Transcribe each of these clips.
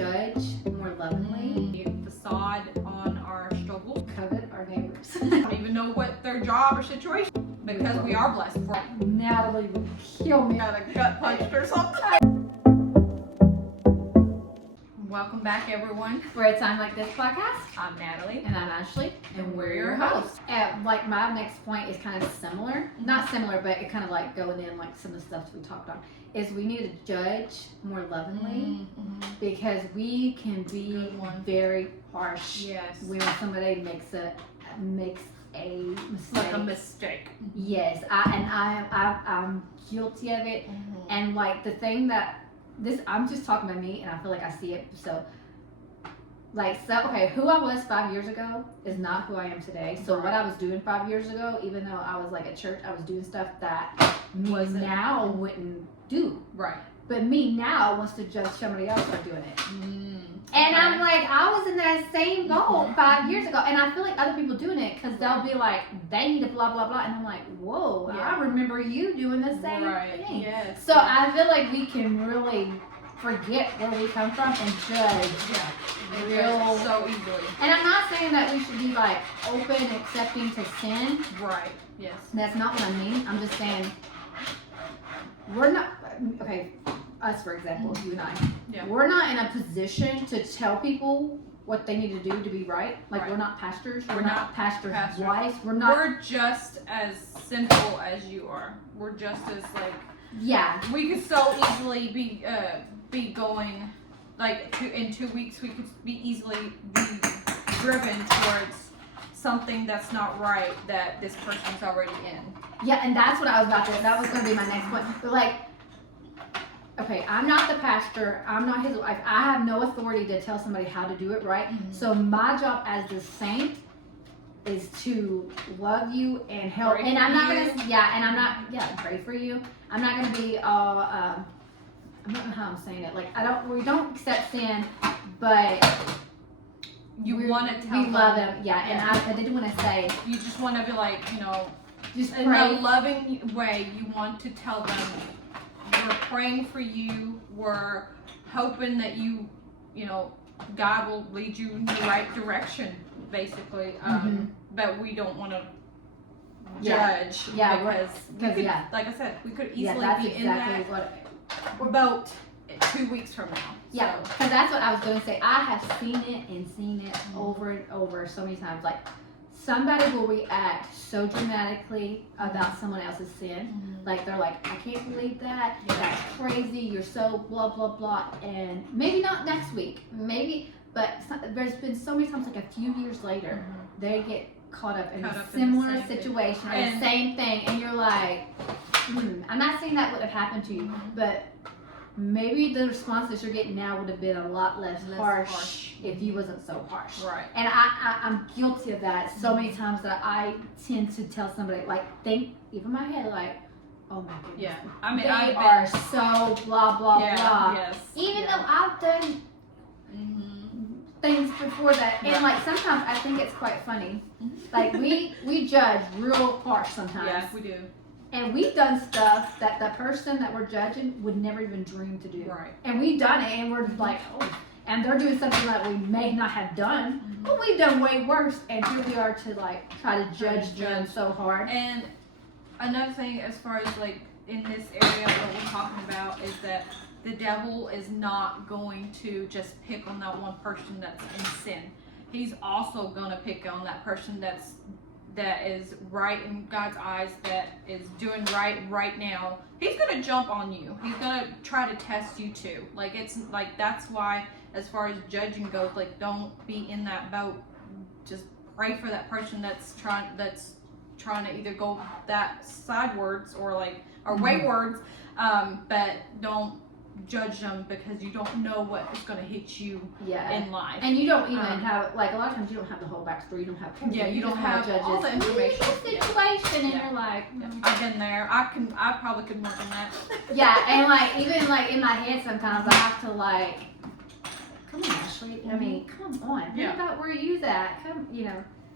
judge more lovingly. Facade on our struggles. Covet our neighbors. I don't even know what their job or situation, because we are blessed for it. Natalie would kill me. Got a gut punched or something. Welcome back, everyone. For a time like this podcast, I'm Natalie. and I'm Ashley, and we're your hosts. Like my next point is kind of similar, not similar, but it kind of like going in like some of the stuff we talked on. Is we need to judge more lovingly because we can be very harsh Yes. when somebody makes a mistake. Like a mistake. Yes, I'm guilty of it, and like the thing that I'm just talking about me, and I feel like I see it. So, who I was 5 years ago is not who I am today. So what I was doing 5 years ago, even though I was like at church, I was doing stuff that me now wouldn't do. Right. But me now wants to judge somebody else for doing it. And I'm like, I was in that same boat 5 years ago, and I feel like other people doing it because they'll be like, they need to blah blah blah, and I'm like, whoa, Yeah. I remember you doing the same thing. Yes. So I feel like we can really forget where we come from and judge. Real so easily. And I'm not saying that we should be like open, accepting to sin. Right. Yes. That's not what I mean. I'm just saying we're not okay. Us, for example, you and I, we're not in a position to tell people what they need to do to be right. Like we're not pastors. We're not pastors' wives. We're just as sinful as you are. We're just as we could so easily be going in 2 weeks. We could easily be driven towards something that's not right that this person's already in. Yeah, and that's what I was about to. That was going to be my next point. But okay, I'm not the pastor. I'm not his wife. I have no authority to tell somebody how to do it right. So my job as the saint is to love you and help. Pray and I'm not you. gonna, pray for you. I'm not gonna be all. I don't know how I'm saying it. We don't accept sin, but you want to tell we love them. Yeah, and I did want to say. You just want to be just in pray. a loving way. You want to tell them. We're praying for you. We're hoping that God will lead you in the right direction, basically. But we don't want to judge. Because like I said, we could easily be in that boat 2 weeks from now. Yeah, because that's what I was going to say. I have seen it over and over so many times. Like, somebody will react so dramatically about someone else's sin. Like, they're like, I can't believe that. That's crazy. You're so blah, blah, blah. And maybe not next week. But there's been so many times, like a few years later, they get caught up in a similar situation or the same thing. And you're like, I'm not saying that would have happened to you, but maybe the response that you're getting now would have been a lot less harsh if you wasn't so harsh. Right. And I'm guilty of that so many times that I tend to tell somebody, think, even my head, oh my goodness. Yeah. I mean, they are so blah, blah, blah. Yes. Even though I've done things before that. And sometimes I think it's quite funny. We judge real harsh sometimes. Yeah, we do. And we've done stuff that the person that we're judging would never even dream to do. Right. And we've done it, and we're like, and they're doing something that we may not have done, but we've done way worse. And here we are to try to judge them so hard. And another thing, as far as in this area, what we're talking about is that the devil is not going to just pick on that one person that's in sin. He's also going to pick on that person that is right in God's eyes, that is doing right now. He's gonna jump on you. He's gonna try to test you too. That's why, as far as judging goes, don't be in that boat. Just pray for that person that's trying to either go that sidewards or waywards. But don't judge them because you don't know what is going to hit you in life. And you don't even have, a lot of times you don't have the whole backstory. You don't have you don't have all the information. Situation, and you're like, I've been there. I probably could work on that. And even in my head sometimes I have to come on, Ashley. I mean, come on. Think about where you's at.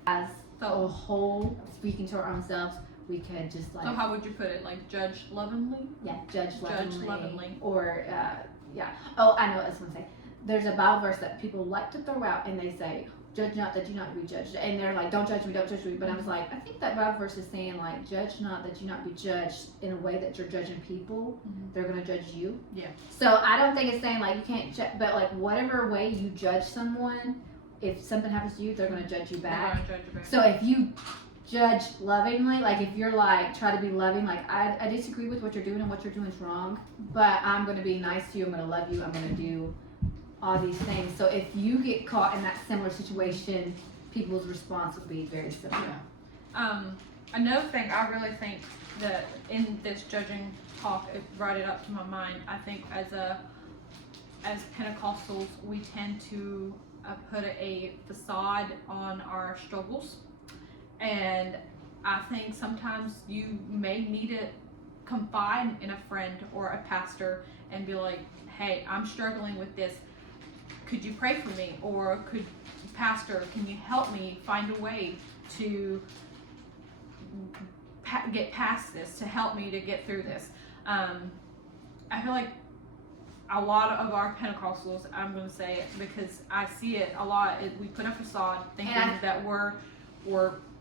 As a whole, speaking to our own selves, we could just So how would you put it? Judge lovingly? Yeah, judge lovingly. Judge lovingly. Or, Oh, I know what I was going to say. there's a Bible verse that people like to throw out, and they say, "Judge not that you not be judged," and they're like, "Don't judge me, don't judge me." But I was like, I think that Bible verse is saying like, "Judge not that you not be judged," in a way that you're judging people, they're gonna judge you. Yeah. So I don't think it's saying like you can't judge, but like whatever way you judge someone, if something happens to you, they're gonna judge you back. They're gonna judge you back. So if you judge lovingly, like if you're like try to be loving, like I disagree with what you're doing and what you're doing is wrong, but I'm gonna be nice to you, I'm gonna love you, I'm gonna do all these things. So if you get caught in that similar situation, people's response would be very similar. Another thing I really think that in this judging talk, it brought it up to my mind. I think as Pentecostals, we tend to put a facade on our struggles, and I think sometimes you may need to confide in a friend or a pastor and be like, "Hey, I'm struggling with this. Could you pray for me?" Or "Pastor, can you help me find a way to get past this, to help me to get through this?" I feel like a lot of our Pentecostals, I'm going to say it because I see it a lot, we put a facade thinking that we're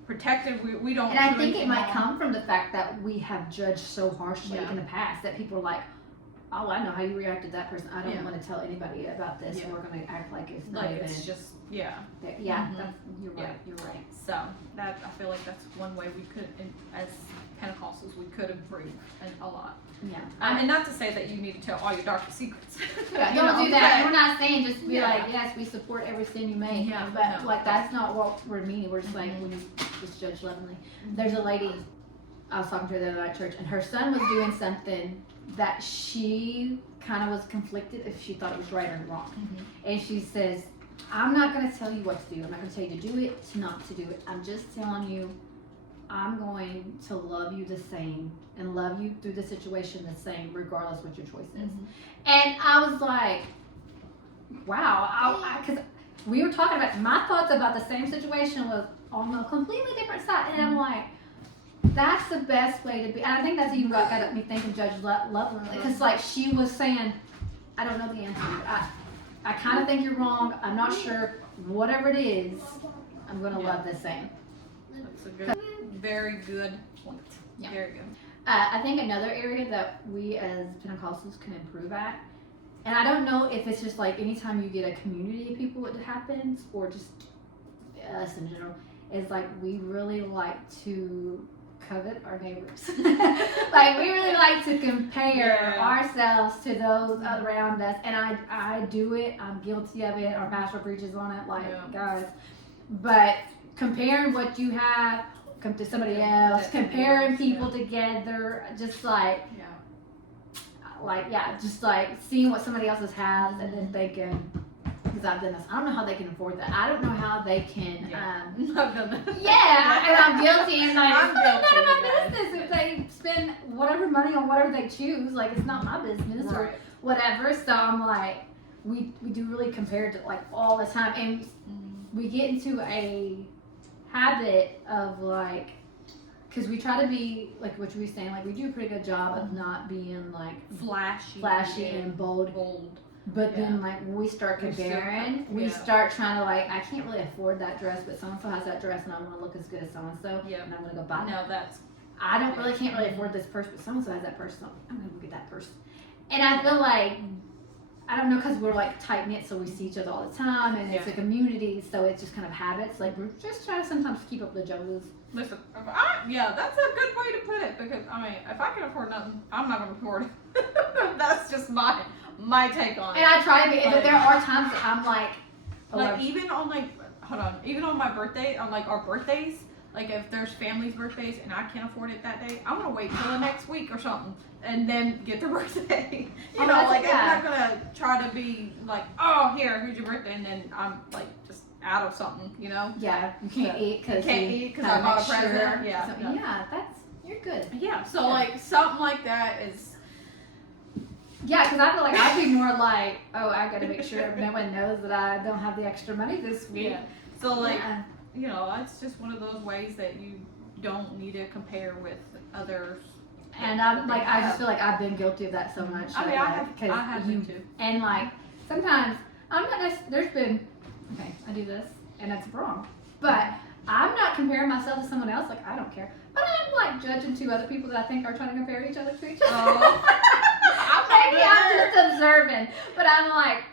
protected, we don't. And I think it might come from the fact that we have judged so harshly in the past that people are like, "Oh, I know how you reacted to that person. I don't want to tell anybody about this. Yeah. We're going to act like it's not like even." it's just That's, you're right. Yeah. You're right. So that I feel like that's one way we could, as Pentecostals, we could improve a lot. Yeah. And not to say that you need to tell all your darkest secrets. Yeah, You don't know, do that. but- We're not saying just be Yeah. like, yes, we support every sin you make. Yeah, But no. like that's not what we're meaning. We're just like when you just judge lovingly. There's a lady I was talking to her the other night at church, and her son was doing something that she kind of was conflicted if she thought it was right or wrong. And she says, "I'm not going to tell you what to do. I'm not going to tell you to do it, to not to do it. I'm just telling you, I'm going to love you the same and love you through the situation the same, regardless what your choice is." And I was like, wow, because we were talking about, my thoughts about the same situation was on a completely different side. And I'm like, that's the best way to be. And I think that's even got me thinking Judge lovingly. Because like she was saying, I don't know the answer. I kind of think you're wrong. I'm not sure. Whatever it is, I'm going to love the same. That's a good, very good point. Yeah. Very good. I think another area that we as Pentecostals can improve at, and I don't know if it's just like anytime you get a community of people it happens, or just us in general, is like we really like to covet our neighbors. Like we really like to compare ourselves to those around us, and I do it. I'm guilty of it. Our pastor preaches on it, like guys. But comparing what you have to somebody else, comparing people together, just like just like seeing what somebody else's has, and then thinking, because I've done this, I don't know how they can afford that. I don't know how they can. I've done that. Yeah, and I'm guilty, and like I'm it's none of guilty, my business if they spend whatever money on whatever they choose. Like it's not my business or whatever. So I'm like, we do really compare to like all the time, and we get into a habit of like, because we try to be like what you were saying, like we do a pretty good job of not being like flashy and bold. But then like when we start comparing, we start trying to like, I can't really afford that dress, but so and so has that dress, and I want to look as good as so and so, and I'm gonna go buy that. I can't really afford this purse, but so and so has that purse, so I'm gonna go get that purse. And I feel like, I don't know, because we're like tight knit, so we see each other all the time, and it's a community, so it's just kind of habits. Like we're just trying to sometimes keep up with the Joneses. Listen, that's a good way to put it, because I mean, if I can afford nothing, I'm not gonna afford it. That's just my take on it. And I try to be, but there are times that I'm like, even on my birthday, on like our birthdays, like if there's family's birthdays and I can't afford it that day, I'm gonna wait till the next week or something and then get the birthday. I'm not gonna try to be like, oh, here's your birthday, and then I'm like just out of something, you know? Yeah, you can't eat because I bought a present. You're good. Yeah, so like something like that is. Yeah, because I feel like I'd be more like, oh, I gotta make sure no one knows that I don't have the extra money this week. Yeah. So like, you know, it's just one of those ways that you don't need to compare with others. And I'm like, I just feel like I've been guilty of that so much. I mean, I have been too. And like, sometimes I'm not there's been, okay, I do this, and that's wrong. But I'm not comparing myself to someone else, like, I don't care. But I'm, like, judging two other people that I think are trying to compare each other to each other. Maybe I'm just observing. But I'm like,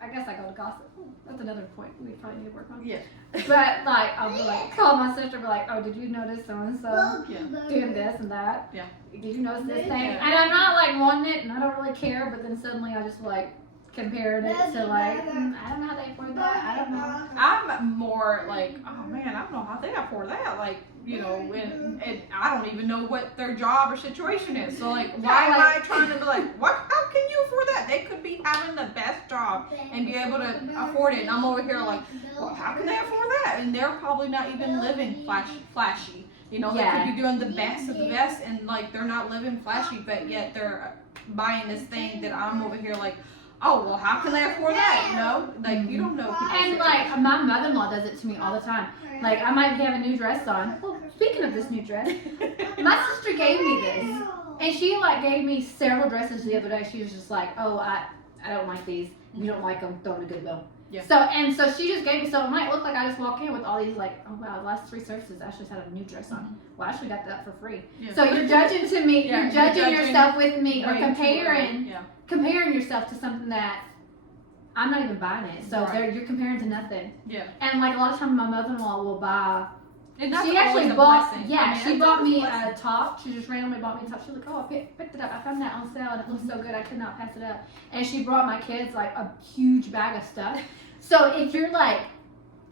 I guess I go to gossip. That's another point we probably need to work on. Yeah. But, like, I'll be like, call my sister, be like, oh, did you notice so-and-so doing this and that? Yeah. Did you notice this thing? Yeah. And I'm not, like, wanting it, and I don't really care, but then suddenly I just, like, compared it to, like, I don't know how they afford that. I don't know. I'm more like, oh man, I don't know how they afford that. Like, you know, and I don't even know what their job or situation is. So, like, why am I trying to be like, what? How can you afford that? They could be having the best job and be able to afford it. And I'm over here like, well, how can they afford that? And they're probably not even living flashy. You know, they could be doing the best of the best, and like they're not living flashy, but yet they're buying this thing that I'm over here like, oh, well, how can they afford that? No, like, you don't know. And, like, my mother-in-law does it to me all the time. Like, I might have a new dress on. Well, speaking of this new dress, my sister gave me this. And she, like, gave me several dresses the other day. She was just like, oh, I don't like these. You don't like them. Throw them to Goodwill. Yeah. So she just gave me, so it might look like I just walk in with all these, like, oh, wow, the last 3 services, Ashley's had a new dress on. Well, Ashley got that for free. Yeah. So you're judging to me, Yeah, you're judging yourself with me, or way too comparing. early. Comparing yourself to something that I'm not even buying it. So Right. you're comparing to nothing. Yeah. And like a lot of times my mother-in-law will buy, And that's she actually always a bought, blessing. yeah, I mean, she it's bought always me blessing. a top. She just randomly bought me a top. She was like, oh, I picked it up. I found that on sale and it looks so good. I could not pass it up. And she brought my kids like a huge bag of stuff. So if you're like,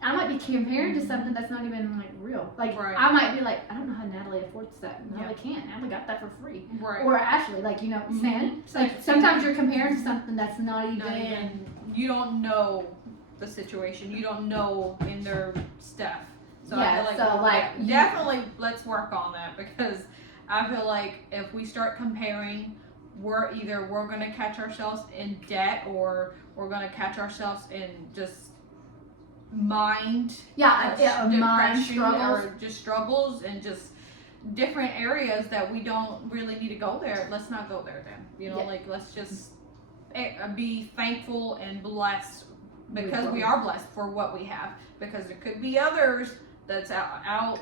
I might be comparing to something that's not even like real. Like Right. I might be like, I don't know how Natalie affords that. Natalie can't. Natalie got that for free. Right. Or Ashley, like, you know, Mhm. saying, like sometimes you're comparing to something that's not even. Not even- you don't know the situation. You don't know in their stuff. So I Yeah, feel like, so, like, you- definitely let's work on that, because I feel like if we start comparing, we're gonna catch ourselves in debt, or we're gonna catch ourselves in just mind Yeah, mind depression, struggles. or just struggles, and just different areas that we don't really need to go there. Let's not go there then. You know, Yeah. like, let's just be thankful and blessed, because what we we are blessed for what we have, because there could be others that's out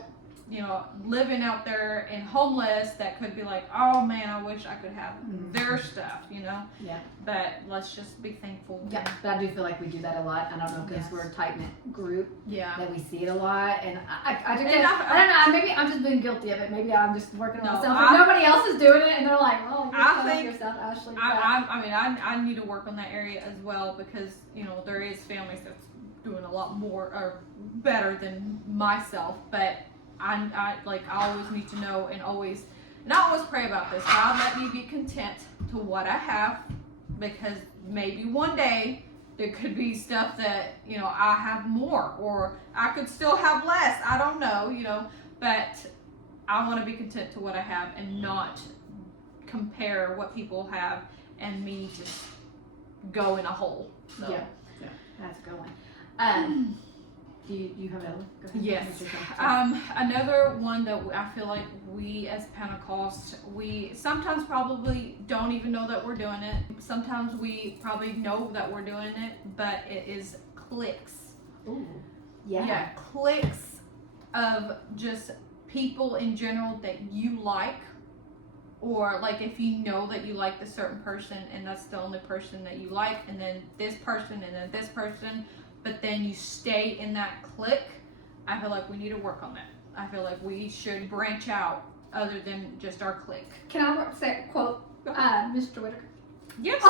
you know, living out there and homeless, that could be like, oh man, I wish I could have Mhm. their stuff, you know. Yeah. But let's just be thankful. Yeah, but I do feel like we do that a lot. I don't know, because Yes. we're a tight-knit group Yeah. that we see it a lot. And I do And think, I- I don't know, maybe I'm just being guilty of it. Maybe I'm just working on No, myself. I- If nobody else is doing it, and they're like, oh, I you're telling think- yourself, Ashley. but- I need to work on that area as well, because, you know, there is families that's doing a lot more or better than myself, but I always need to know, and I always pray about this. God, let me be content to what I have, because maybe one day there could be stuff that, you know, I have more, or I could still have less. I don't know, you know, but I want to be content to what I have, and not compare what people have and me just go in a hole. So. Yeah. That's a good one. Do you have another one? Go ahead. Yes. Finish your thought. Another one that I feel like we as Pentecost, we sometimes probably don't even know that we're doing it. Sometimes we probably know that we're doing it, but it is cliques. Ooh. Yeah. Cliques of just people in general that you like, or like if you know that you like the certain person and that's the only person that you like, and then this person and then this person, but then you stay in that clique. I feel like we need to work on that. I feel like we should branch out other than just our clique. Can I say a quote? Mr. Whitaker. Yes.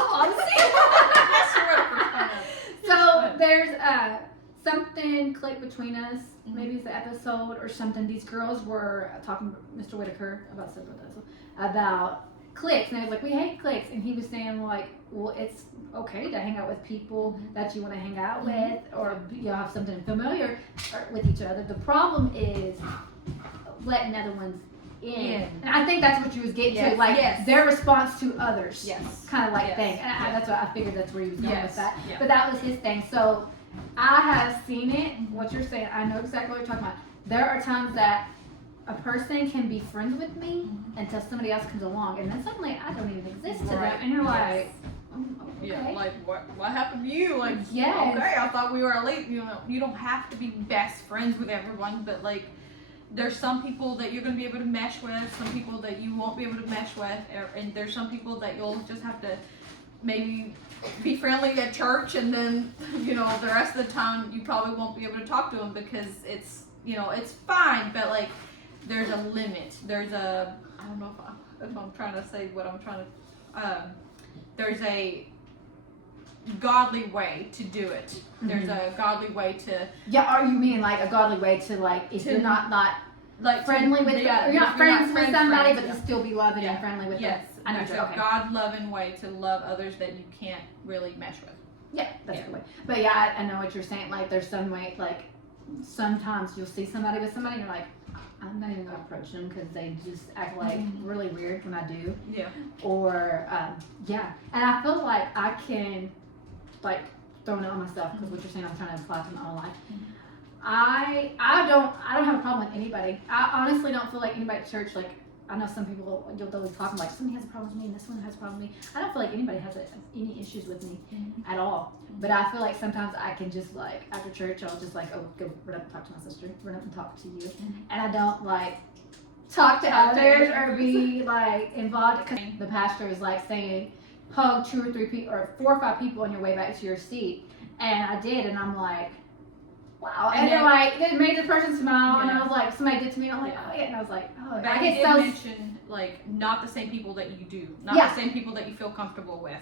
So there's something clicked between us. Maybe it's an episode or something. These girls were talking to Mr. Whitaker about cliques, and they was like, we hate cliques, and he was saying like, well, it's okay to hang out with people that you want to hang out with, or you know, have something familiar with each other. The problem is letting other ones in. And I think that's what you was getting to, Yes, like yes. their response to others. Yes. Kind of like Yes, thing. And yes. that's what I figured that's where he was going Yes, with that. yeah. But that was his thing. So I have seen it, what you're saying. I know exactly what you're talking about. There are times that a person can be friends with me until somebody else comes along, and then suddenly I don't even exist to them, Right. and you're Yes. like, Okay. Yeah, like what happened to you? Like, Yes. okay, I thought we were elite. You know, you don't have to be best friends with everyone, but like, there's some people that you're gonna be able to mesh with, some people that you won't be able to mesh with, and there's some people that you'll just have to maybe be friendly at church, and then you know the rest of the time you probably won't be able to talk to them because it's it's fine, but like there's a limit. There's a I don't know if I'm trying to say what I'm trying to. There's a godly way to do it. There's a godly way to. Yeah, or you mean like a godly way to like if you're not like friendly with yeah, you're not friends with somebody, but yeah. to still be loving Yeah. and friendly with Yes, them. I know. there's Okay. a God-loving way to love others that you can't really mesh with. Yeah, that's Yeah. the way. But yeah, I know what you're saying. Like, there's some way. Like, sometimes you'll see somebody with somebody, and you're like, I'm not even gonna approach them because they just act like really weird when I do. Yeah. Or yeah, and I feel like I can like throwing it on myself because what you're saying I'm trying to apply to my own life. I don't have a problem with anybody. I honestly don't feel like anybody at church, like I know some people they'll be talking like somebody has a problem with me and this one has a problem with me. I don't feel like anybody has any issues with me at all. But I feel like sometimes I can just like after church I'll just like go run up and talk to my sister, run up and talk to you, and I don't like talk to others or be like involved because the pastor is like saying hug 2 or 3 people or 4 or 5 people on your way back to your seat, and I did, and I'm like, wow, and then like it made the person smile, and I was like, somebody did to me, and I'm like, oh yeah, and I was like, oh, But I he get did so mention like not the same people that you do, not Yeah. the same people that you feel comfortable with.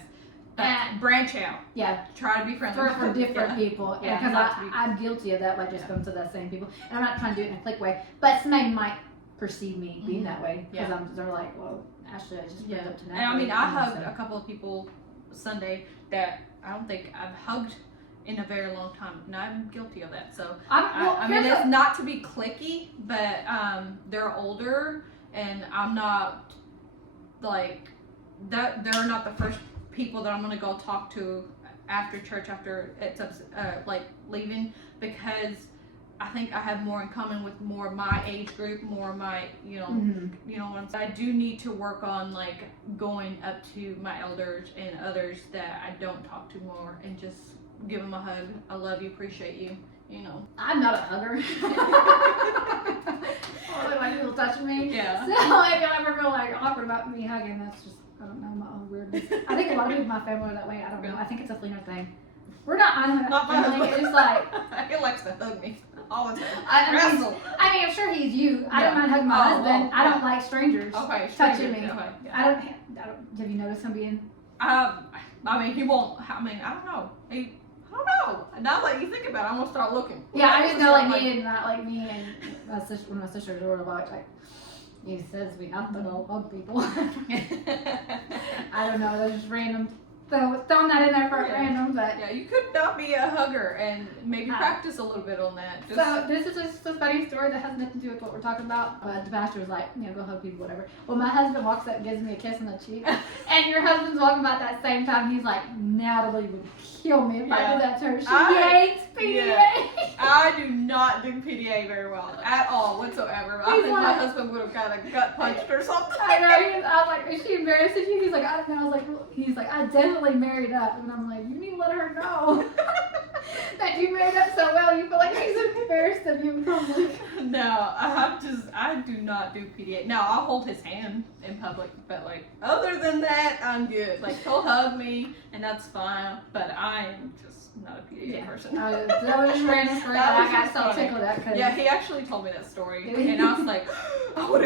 And- Branch out. yeah Try to be friendly for different Yeah. people, Yeah, because not to be- I'm guilty of that, like just Yeah. going to the same people, and I'm not trying to do it in a click way, but somebody might perceive me being that way because they're like, well, Ashley, I just went up to And I mean, I hugged so. a couple of people Sunday that I don't think I've hugged in a very long time, and I'm guilty of that. So I mean, it's not to be cliquey, but they're older, and I'm not like that. They're not the first people that I'm gonna go talk to after church after it's like leaving, because I think I have more in common with more my age group, more my you know what I'm saying. I do need to work on like going up to my elders and others that I don't talk to more and just give them a hug. I love you, appreciate you. You know. I'm not a hugger. I don't like people touching me. Yeah. So if you ever feel like awkward about me hugging, that's just I don't know, my own weirdness. I think a lot of people in my family are that way. I don't know. I think it's a Fleener thing. We're not. I'm Not my husband. It's like he likes to hug me all the time. I mean, I'm sure he's you. I don't mind hugging my husband. I don't like strangers touching me. Okay. I don't. Have you noticed him being? I mean, he won't. I mean, I don't know. I don't know. Now that you think about it, I'm gonna start looking. Yeah, I just know like me and not like me and my sister. When my sisters were like, he says we have to go hug people. I don't know. That's just random. So throwing that in there for random, but yeah, you could not be a hugger and maybe practice a little bit on that. So this is just a funny story that has nothing to do with what we're talking about. But the pastor was like, go hug people, whatever. Well, my husband walks up and gives me a kiss on the cheek, and your husband's walking by at that same time. He's like, Natalie would kill me if I did that to her. She hates PDA. Yeah. I do not do PDA very well at all whatsoever. I think my husband would have kind of gut punched or something. I know. I was like, is she embarrassed of you? He's like, I don't know. I was like, he's like, I definitely married up, and I'm like, you need to let her know that you married up so well. You feel like she's embarrassed of you in public. No, I do not do PDA. Now I'll hold his hand in public, but like other than that, I'm good. Like he'll hug me, and that's fine. But I'm just not a PDA person. That was just random story. I got so tickled at. Yeah, he actually told me that story, and I was like, I would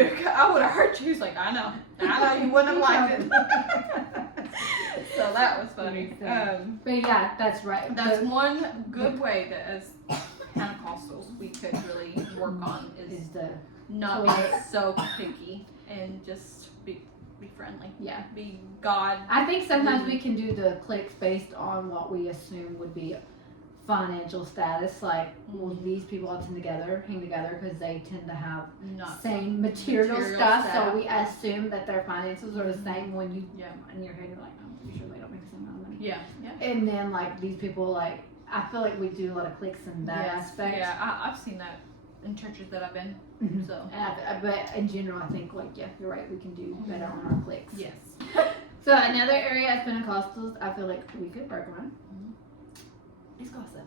have hurt you. He's like, I know, you wouldn't have liked it. So that was funny. But yeah, that's right. That's one good way that as Pentecostals we could really work on is the not being so picky and just be friendly. Yeah. Be God. I think sometimes we can do the clicks based on what we assume would be financial status. Like, well, these people all hang together because they tend to have same material stuff. So we assume that their finances are the same when you in your head you're like, I'm pretty sure they don't make the same amount of money. Yeah. And then like these people, like I feel like we do a lot of clicks in that aspect. Yeah, I've seen that in churches that I've been. So, but in general, I think like you're right. We can do better on our clicks. Yes. So another area as Pentecostals, I feel like we could work on is gossip.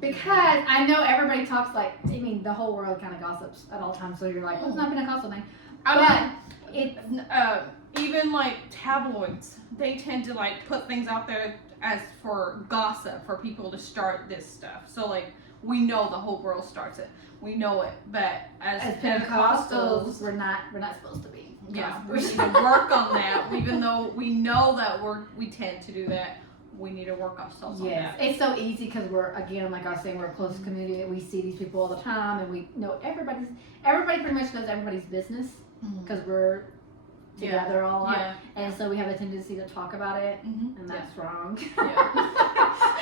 Because I know everybody talks like, I mean, the whole world kind of gossips at all times. So you're like, well, it's not Pentecostal thing. I But mean, even like tabloids, they tend to like put things out there as for gossip for people to start this stuff. So like we know the whole world starts it. We know it, but as Pentecostals, we're not supposed to be. Yeah, we gossipers. need to work on that. Even though we know that we tend to do that, we need to work ourselves on Yes, that. it's so easy because we're, again, like I was saying, we're a close community. We see these people all the time, and we know everybody pretty much knows everybody's business because we're together a lot, Yeah. and so we have a tendency to talk about it, Mm-hmm. and that's wrong.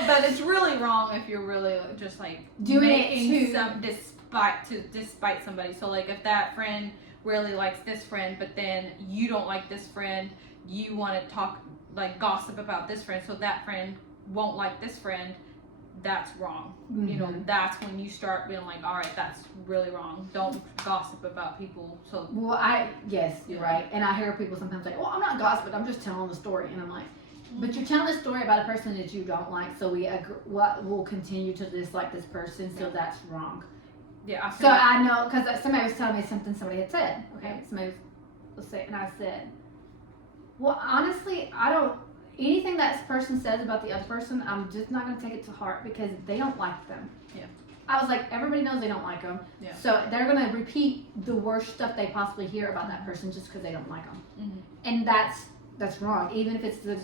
But it's really wrong if you're really just like Doing it making to- some despite somebody. So like if that friend really likes this friend, but then you don't like this friend, you want to talk like gossip about this friend, so that friend won't like this friend. That's wrong. You know, that's when you start being like, all right, that's really wrong. Don't gossip about people. So Well, yes, you're right, and I hear people sometimes like, well, I'm not gossiping, I'm just telling the story, and I'm like, but you're telling a story about a person that you don't like, so we'll continue to dislike this person, so that's wrong. yeah, I So feel like, I know, because somebody was telling me something somebody had said, okay, somebody was saying, and I said, well, honestly, I don't, anything that person says about the other person, I'm just not going to take it to heart because they don't like them. Yeah. I was like, everybody knows they don't like them. Yeah. So they're going to repeat the worst stuff they possibly hear about that person just because they don't like them. Mhm. And that's wrong, even if it's the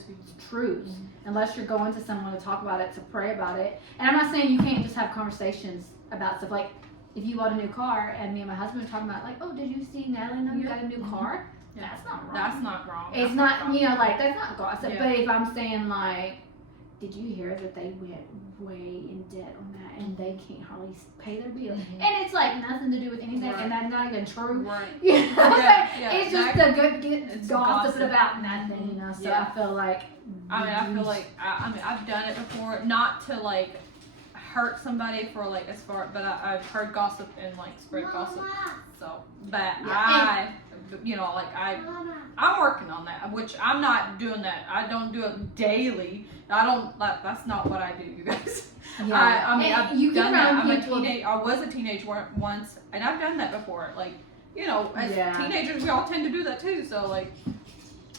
truth. Mhm. Unless you're going to someone to talk about it, to pray about it. And I'm not saying you can't just have conversations about stuff. Like, if you bought a new car and me and my husband were talking about, like, oh, did you see Natalie know you got a new car? Yeah. That's not wrong. that's not wrong. It's That's not, wrong. you know, like, that's not gossip. Yeah. But if I'm saying, like, did you hear that they went way in debt on that and they can't hardly pay their bill? Mhm. And it's like nothing to do with anything, Right. and that's not even true. Right. You know what I'm Yeah, saying? yeah, It's just that- a good it's gossip gossip. about nothing, you know. So Yeah. I feel like I mean, I feel like I've done it before, not to like hurt somebody for like as far, but I've heard gossip and like spread gossip. So, but you know, like I'm working on that, which I'm not doing that. I don't do it daily. That's not what I do, you guys. yeah. I mean, And I've you get done that. around I'm people. a teenage. I was a teenager once, and I've done that before. Like, you know, as Yeah. teenagers, we all tend to do that too. So, like,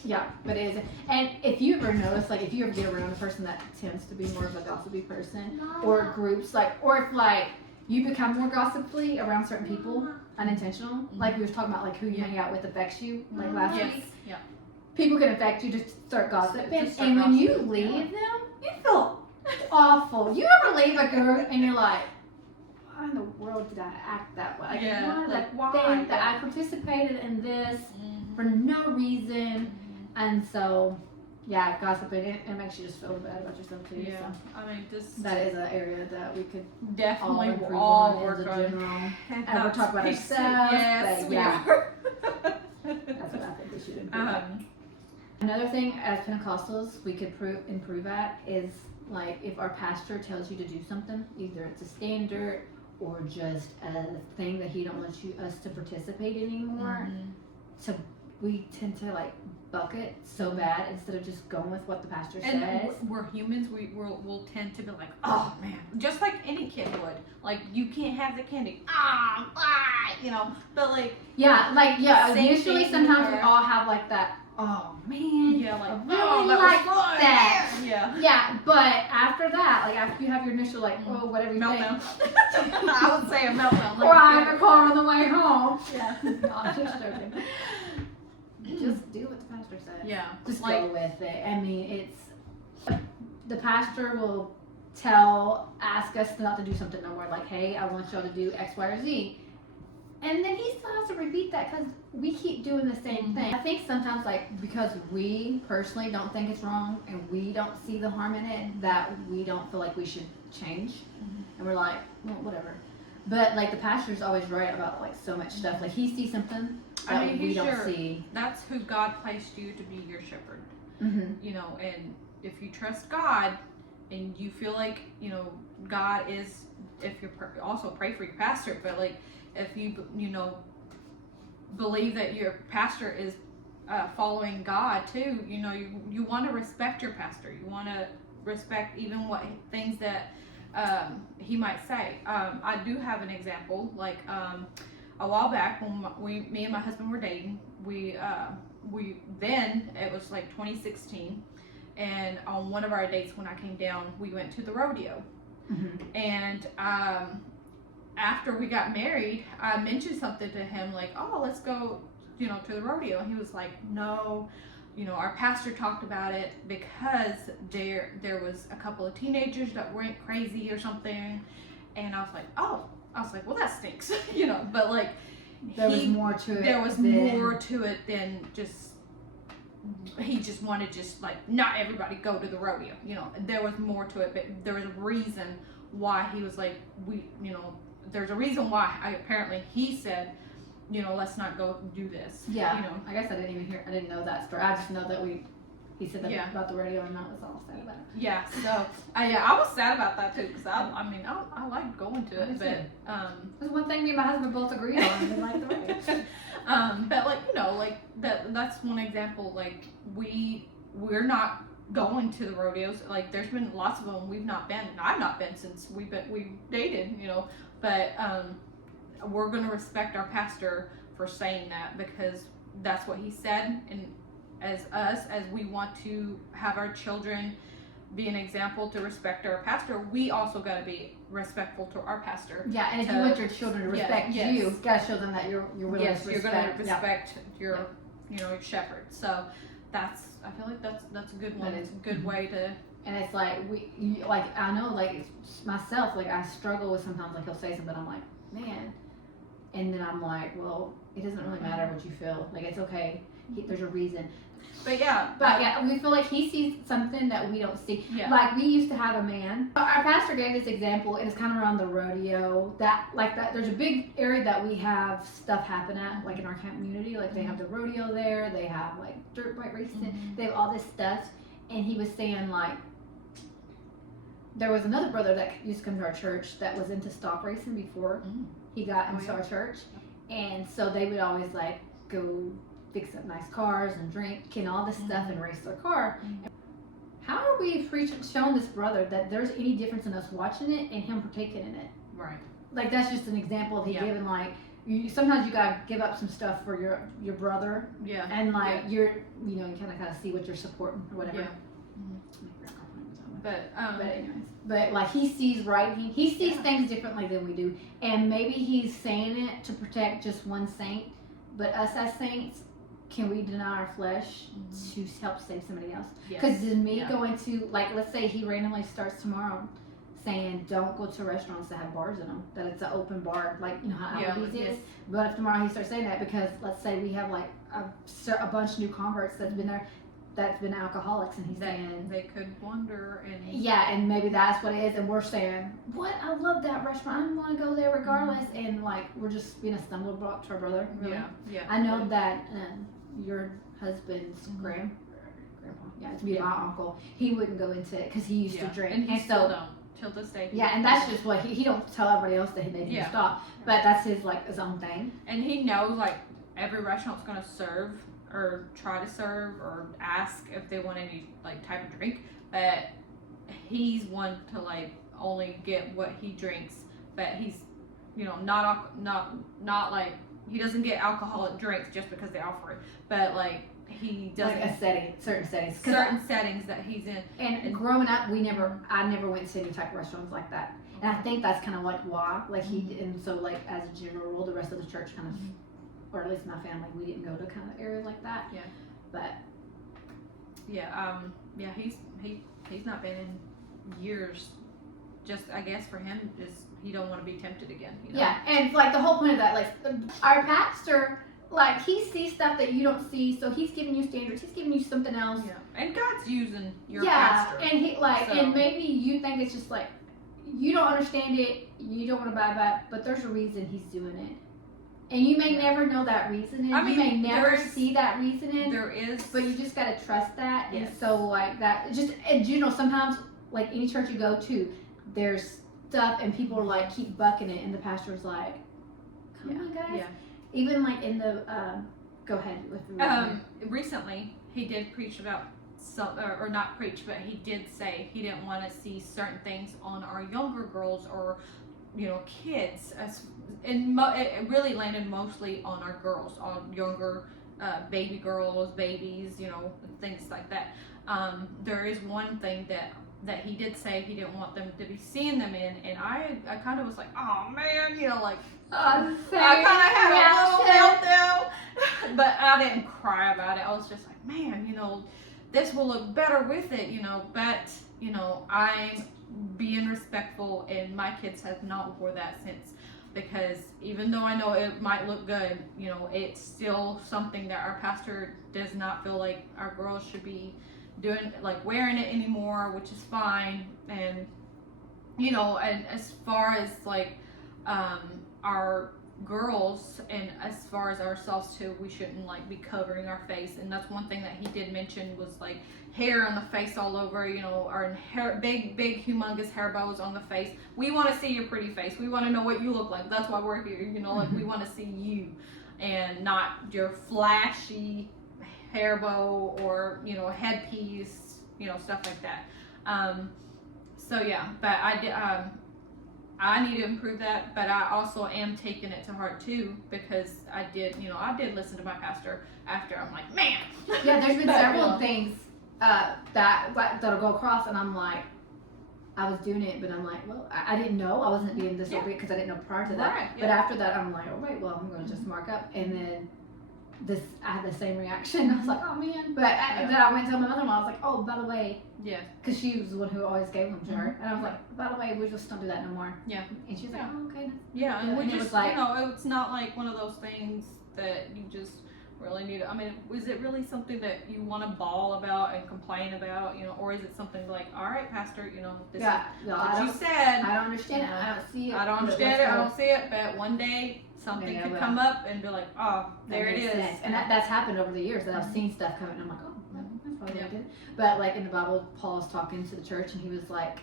Yeah, but it is. And if you ever notice, like, if you ever get around a person that tends to be more of a gossipy person, or groups, like, or if, like, you become more gossipy around certain people, unintentional, like we were talking about, like, who you hang out with affects you, like last yes, week. yeah. People can affect you to start gossiping, Just start and when you gossiping, leave them, you feel awful. You ever leave a group and you're like, why in the world did I act that way? Yeah, Why did like, I why? think that I participated in this for no reason? And so, yeah, gossiping, it makes you just feel bad about yourself too. Yeah, So I mean, just that is an area that we could all definitely improve all on work as a on. general. And we'll talk about that's- ourselves, Yes, but we yeah. are. That's what I think we should improve at. Um, Another thing as Pentecostals we could improve at is, like, if our pastor tells you to do something, either it's a standard or just a thing that he don't want us to participate in anymore. mhm. We tend to, like, buck it so bad instead of just going with what the pastor And says. we're humans. We'll tend to be like, oh man, just like any kid would. Like, you can't have the candy. You know. But like, Yeah, Same usually thing sometimes we with all have, like, that, oh man, yeah, like, I oh, really that like was fun. that. Yeah. Yeah, but after that, like, after you have your initial, like, Mm. oh, whatever you think, Meltdown. I would say a meltdown. or I'm in a car on the way home. Yeah. No, I'm just joking. Just do what the pastor says. Yeah. Just like, go with it. I mean, it's the pastor will ask us not to do something no more. Like, hey, I want y'all to do X, Y, or Z, and then he still has to repeat that because we keep doing the same thing. I think sometimes, like, because we personally don't think it's wrong and we don't see the harm in it, that we don't feel like we should change, and we're like, well, whatever. But, like, the pastor's always right about, like, so much stuff. Like, he sees something that I mean, we he's don't your- see. that's who God placed you to be your shepherd. Mm-hmm. You know, and if you trust God and you feel like, you know, God is, if you're also pray for your pastor, but like if you, you know, believe that your pastor is following God too. You know, you want to respect your pastor. You want to respect even what things that he might say. I do have an example. Like a while back when me and my husband were dating, we then it was like 2016, and on one of our dates when I came down, we went to the rodeo. Mm-hmm. And after we got married, I mentioned something to him like, "Oh, let's go, you know, to the rodeo." And he was like, "No, you know, our pastor talked about it because there was a couple of teenagers that went crazy or something." And I was like, "Oh," I was like, "Well, that stinks," you know. But like, There was more to it. There was more to it than just. He just wanted like not everybody go to the rodeo, you know. There was more to it, but there was a reason why he was like, there's a reason why apparently he said, you know, let's not go do this. Yeah. You know. I guess I didn't know that story. I just know that he said that Yeah. about the radio, and that was all sad about it. Yeah. So I was sad about that too, because I liked going to it, but There's one thing me and my husband both agreed on. We like the radio. But like, you know, like that's one example. Like we're not going to the rodeos. Like there's been lots of them we've not been, and I've not been since we dated, you know. But we're gonna respect our pastor for saying that, because that's what he said. And as we want to have our children be an example to respect our pastor, we also got to be respectful to our pastor. Yeah, and if you want your children to respect you gotta show them that you're willing to respect. You're gonna respect your you know, your shepherd. So I feel like that's a good one. It's a good way to. And it's like I know, like it's myself, like I struggle with sometimes, like he'll say something, I'm like, man, and then I'm like, well, it doesn't really matter what you feel, like it's okay. There's a reason. But yeah, we feel like he sees something that we don't see. Yeah. Like we used to have a man. Our pastor gave this example, and it's kind of around the rodeo. That there's a big area that we have stuff happen at, like in our community. Like they have the rodeo there. They have like dirt bike racing. Mm-hmm. They have all this stuff. And he was saying like there was another brother that used to come to our church that was into stock racing before he got into our church, and so they would always like go fix up nice cars and drink and all this stuff and race their car. How are we showing this brother that there's any difference in us watching it and him partaking in it? Right. Like that's just an example of he giving like sometimes you gotta give up some stuff for your brother. Yeah. And like you kind of see what you're supporting or whatever. Yeah. But anyways, but like he sees right, he sees things differently than we do, and maybe he's saying it to protect just one saint, but us as saints, can we deny our flesh to help save somebody else? Because going to, like, let's say he randomly starts tomorrow saying don't go to restaurants that have bars in them, that it's an open bar, like you know how Applebee's is. But if tomorrow he starts saying that, because let's say we have like a bunch of new converts that's been there, that's been alcoholics, and he's saying they could wonder, and and maybe that's what it is, and we're saying, what, I love that restaurant, I want to go there regardless, and like we're just being a stumbling block to our brother. Really. Yeah. I know that your husband's grandpa, to be my uncle, he wouldn't go into it because he used to drink, and he still don't till this day. And that's just what he don't tell everybody else that they need to stop, but that's his own thing. And he knows like every restaurant's gonna serve or try to serve or ask if they want any like type of drink, but he's one to like only get what he drinks, but he's not like he doesn't get alcoholic drinks just because they offer it, but like he doesn't like certain settings that he's in. And growing up, I never went to any type of restaurants like that, and I think that's kind of like why he, and so like as a general rule, the rest of the church kind of, or at least my family, we didn't go to kind of areas like that. Yeah. But he's not been in years. Just I guess for him is he don't want to be tempted again. You know? Yeah, and like the whole point of that, like our pastor, like he sees stuff that you don't see, so he's giving you standards. He's giving you something else. Yeah, and God's using your pastor. Yeah, and he and maybe you think it's just like you don't understand it, you don't want to buy back, but there's a reason he's doing it. And you may never know that reasoning. You may never see that reasoning. There is. But you just got to trust that. Yes. And so, like, that, just, and you know, sometimes, like, any church you go to, there's stuff, and people are like, keep bucking it, and the pastor's like, come on, guys. Yeah. Even, like, in the Go ahead with the reason. Recently he did preach about some, or not preach, but he did say he didn't want to see certain things on our younger girls or, you know, kids. It really landed mostly on our girls, on younger baby girls, babies, you know, things like that. There is one thing that he did say he didn't want them to be seeing them in, and I kind of was like, oh man, you know, like I kind of had a little meltdown, but I didn't cry about it. I was just like, man, you know, this will look better with it, you know, but you know, I'm being respectful, and my kids have not wore that since, because even though I know it might look good, you know, it's still something that our pastor does not feel like our girls should be doing, like wearing it anymore, which is fine. And you know, and as far as like our girls, and as far as ourselves too, we shouldn't like be covering our face. And that's one thing that he did mention was like hair on the face all over, you know, or hair, big humongous hair bows on the face. We want to see your pretty face. We want to know what you look like. That's why we're here, you know, like we want to see you and not your flashy hair bow or, you know, headpiece, you know, stuff like that. So yeah, but I need to improve that, but I also am taking it to heart too, because I did listen to my pastor after. I'm like, man. Yeah, there's been several things that'll go across, and I'm like, I was doing it, but I'm like, well, I didn't know I wasn't being disobedient because I didn't know prior to that. Right, But after that, I'm like, all right, well, I'm going to just mark up, and then I had the same reaction. I was like, oh man. But then I went to my mother-in-law. I was like, oh, by the way, yeah, because she was the one who always gave them to her, and I was like, by the way, we just don't do that no more. Yeah. And she's like, oh, okay. Yeah, and we and just, it was like, you know, it's not like one of those things that you just really need to, I mean, is it really something that you want to bawl about and complain about, you know, or is it something like, all right, pastor, you know, this is what you said. I don't understand it. I don't see it. I don't understand it. I don't see it. But one day something could come up and be like, oh, there it is. Sense. And that's happened over the years that I've seen stuff coming, and I'm like, oh, that's probably what I did. But like in the Bible, Paul is talking to the church, and he was like,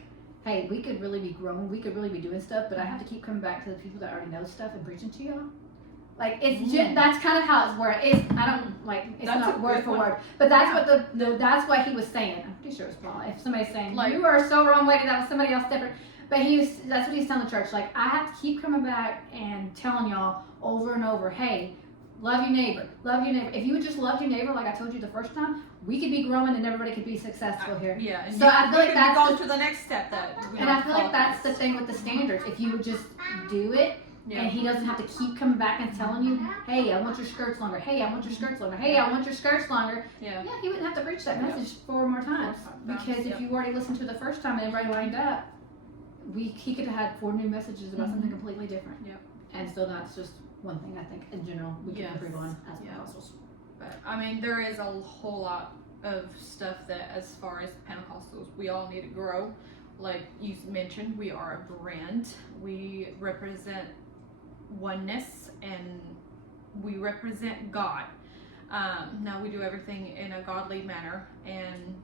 hey, we could really be growing, we could really be doing stuff, but I have to keep coming back to the people that already know stuff and preaching to y'all. Like it's that's kind of how it's worded. I don't like it's that's not word for word, but that's what that's what he was saying. I'm pretty sure it was Paul. If somebody's saying like, you are so wrong, lady, that was somebody else different. But that's what he's telling the church. Like, I have to keep coming back and telling y'all over and over, hey, love your neighbor, love your neighbor. If you would just love your neighbor, like I told you the first time, we could be growing and everybody could be successful here. Yeah. And so I feel like that's going to the next step and I feel like that's the thing with the standards. If you would just do it. Yeah. And he doesn't have to keep coming back and telling you, hey, I want your skirts longer. Hey, I want your skirts longer. Hey, I want your skirts longer. Yeah, he wouldn't have to preach that message 4 more times. Because if you already listened to it the first time and everybody lined up, he could have had 4 new messages about something completely different. Yeah. And so that's just one thing I think in general we can improve on as Pentecostals. But I mean, there is a whole lot of stuff that, as far as Pentecostals, we all need to grow. Like you mentioned, we are a brand. We represent oneness, and we represent God. Now we do everything in a godly manner, and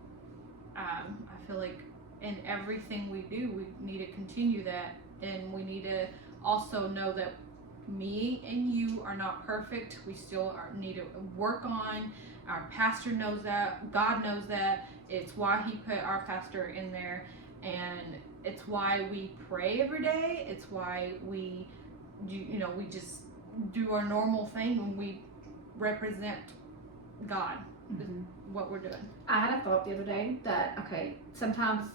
I feel like in everything we do, we need to continue that, and we need to also know that me and you are not perfect. We still need to work on. Our pastor knows that. God knows that. It's why he put our pastor in there, and it's why we pray every day. It's why we we just do our normal thing when we represent God. What we're doing. I had a thought the other day that, okay, sometimes,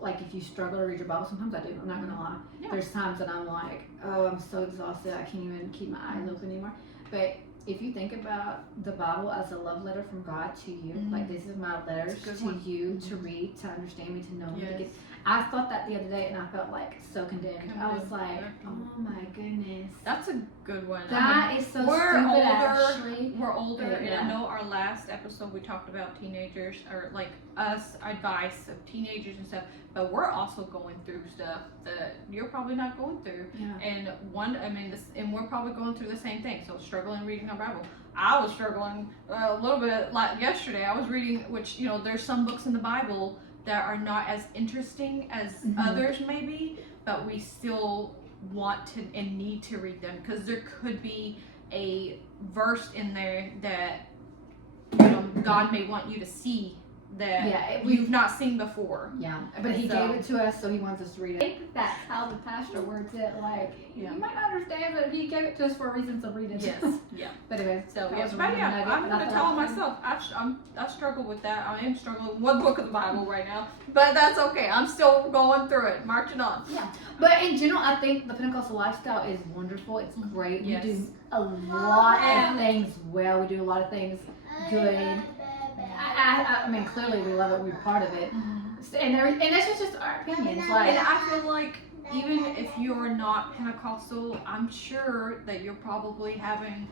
like if you struggle to read your Bible, sometimes I do, I'm not gonna lie. Yeah. There's times that I'm like, oh, I'm so exhausted, I can't even keep my eyes open anymore. But if you think about the Bible as a love letter from God to you, like this is my letters to you to read, to understand me, to know me, to get. I thought that the other day, and I felt like so condemned. I was like, oh my goodness. That's a good one. That is so stupid, actually. We're older, and I know our last episode we talked about teenagers, or like us, advice of teenagers and stuff, but we're also going through stuff that you're probably not going through. Yeah. And and we're probably going through the same thing. So struggling reading our Bible. I was struggling a little bit. Like yesterday, I was reading, which, there's some books in the Bible that are not as interesting as others maybe, but we still want to and need to read them, because there could be a verse in there that, you know, God may want you to see that Yeah, you've not seen before. Yeah, but he So- gave it to us, so he wants us to read it. I think that's how the pastor words it. Like, Yeah. you might not understand, but he gave it to us for a reason, so read it. Yes, yeah. But anyway, So that yeah, was a but real yeah, nugget, I'm not gonna that tell I- myself I struggle with that. I am struggling with one book of the Bible right now, but that's okay. I'm still going through it, marching on. Yeah, but in general, I think the Pentecostal lifestyle is wonderful. It's great. Yes. We do a lot And- of things well. We do a lot of things good. I mean, clearly we love it. We're part of it, and that's just our opinions. And Like, I feel like even if you're not Pentecostal, I'm sure that you're probably having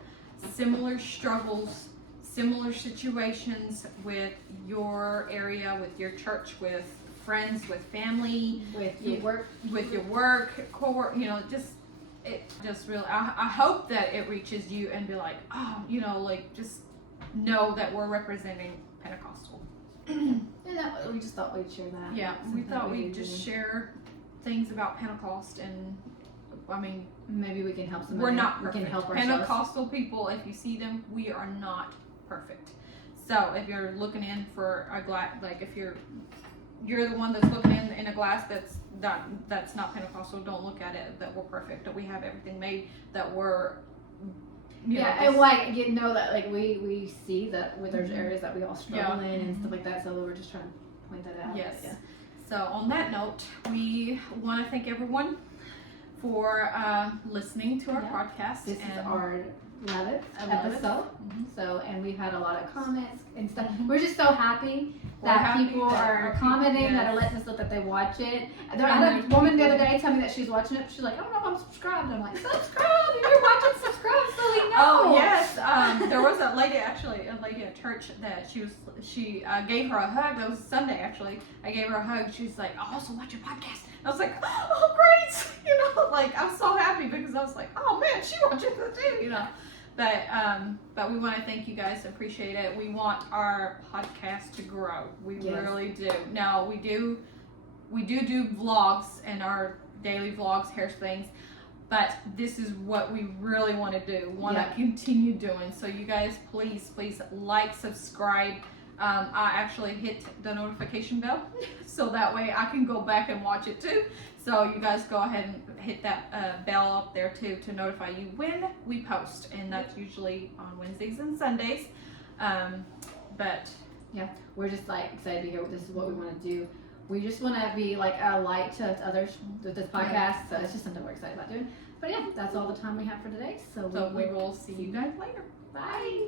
similar struggles, similar situations with your area, with your church, with friends, with family, with your work, with your work, you know, just really, I hope that it reaches you and be like, oh, you know, like just know that we're representing Pentecostal. we just thought we'd share that. Yeah, we Something thought we we'd do. just share things about Pentecost, and I mean, Maybe we can help somebody. we're not We perfect. can help ourselves. Pentecostal people, if you see them, we are not perfect. So if you're looking in for a glass, like if you're the one that's looking in a glass that's not Pentecostal, don't look at it that we're perfect, that we have everything made, that we're Yeah, and like you know that like we see that with there's Mhm. areas that we all struggle Yeah. in and stuff like that. So we're just trying to point that out. Yes. Yeah. So on that note, we want to thank everyone for listening to our Yeah. podcast. This is and our 11th 11th. episode. Mhm. So and we've had a lot of comments and stuff. Mhm. We're just so happy We're that happy people that are our people- commenting, that yes. are letting us know that they watch it. I And had a there's woman the people- other day tell me that she's watching it. She's like, I don't know if I'm subscribed. I'm like, subscribe. If you're watching, subscribe so we know. Oh yes, there was a lady at church that she gave her a hug. That was Sunday actually. I gave her a hug. She's like, I also watch your podcast. I was like, oh great, you know, like I'm so happy because I was like, oh man, she watches it too, you know. But we want to thank you guys. Appreciate it. We want our podcast to grow. We Yes. really do. Now we do vlogs and our daily vlogs, hair things. But this is what we really want to do, want to Yeah. continue doing. So you guys, please like, subscribe. I actually hit the notification bell, so that way I can go back and watch it too. So you guys go ahead and hit that bell up there too to notify you when we post, and that's usually on Wednesdays and Sundays. But We're just like excited to hear this is what we want to do. We just want to be like a light to others with this podcast. So it's just something we're excited about doing. But yeah, that's all the time we have for today. So we will see you guys later. Bye.